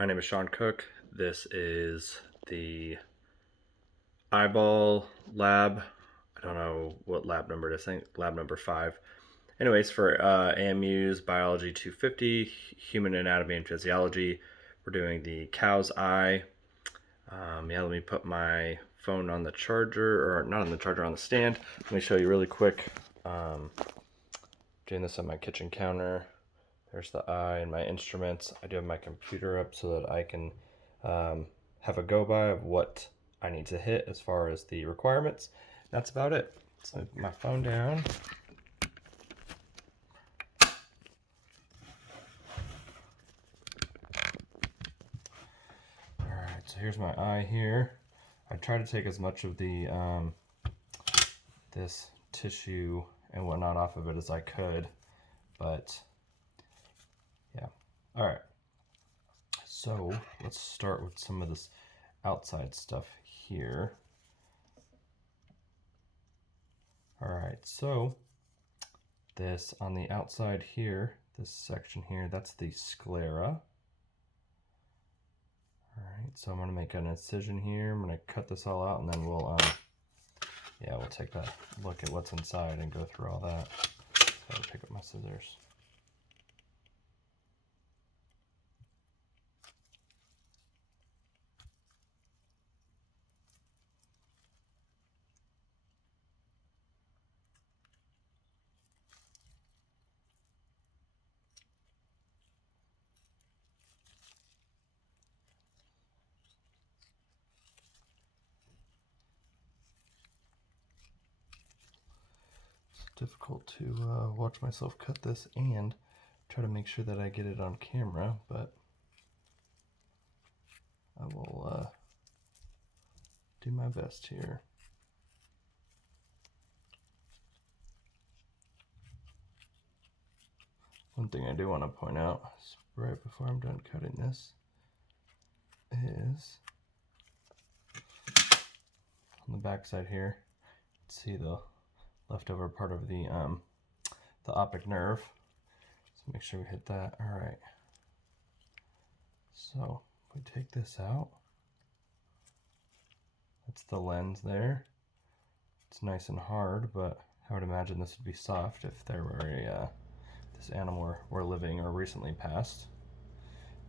My name is Sean Cook. This is the eyeball lab. I don't know what lab number it is. I think lab number 5. Anyways, for AMU's Biology 250, Human Anatomy and Physiology, we're doing the cow's eye. Let me put my phone on the charger, or not on the charger, on the stand. Let me show you really quick. Doing this on my kitchen counter. There's the eye and my instruments. I do have my computer up so that I can have a go by of what I need to hit as far as the requirements. That's about it. So I put my phone down. Alright, so here's my eye here. I try to take as much of the this tissue and whatnot off of it as I could, but yeah. Alright, so let's start with some of this outside stuff here. Alright, so this on the outside here, this section here, that's the sclera. Alright, so I'm going to make an incision here. I'm going to cut this all out, and then we'll take a look at what's inside and go through all that. So I'll pick up my scissors. Difficult to watch myself cut this and try to make sure that I get it on camera, but I will do my best here. One thing I do want to point out right before I'm done cutting this is on the back side here, see the leftover part of the optic nerve. So make sure we hit that. All right. So if we take this out, that's the lens there. It's nice and hard, but I would imagine this would be soft if there were this animal were living or recently passed.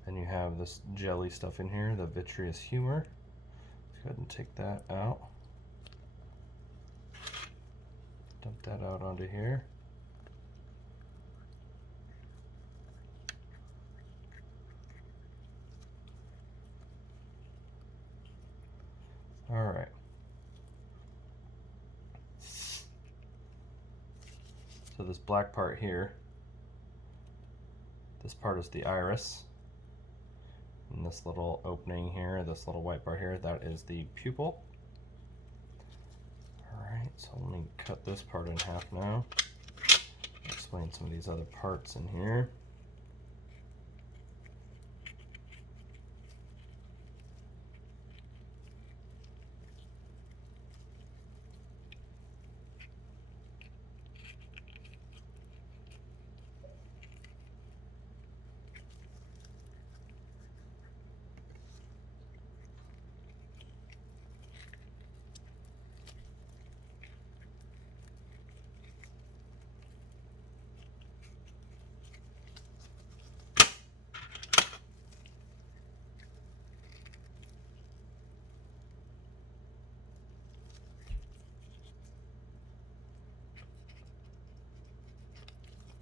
Then you have this jelly stuff in here, the vitreous humor. Let's go ahead and take that out. Dump that out onto here. All right. So this black part here, this part is the iris. And this little opening here, this little white part here, that is the pupil. Alright, so let me cut this part in half now. Explain some of these other parts in here.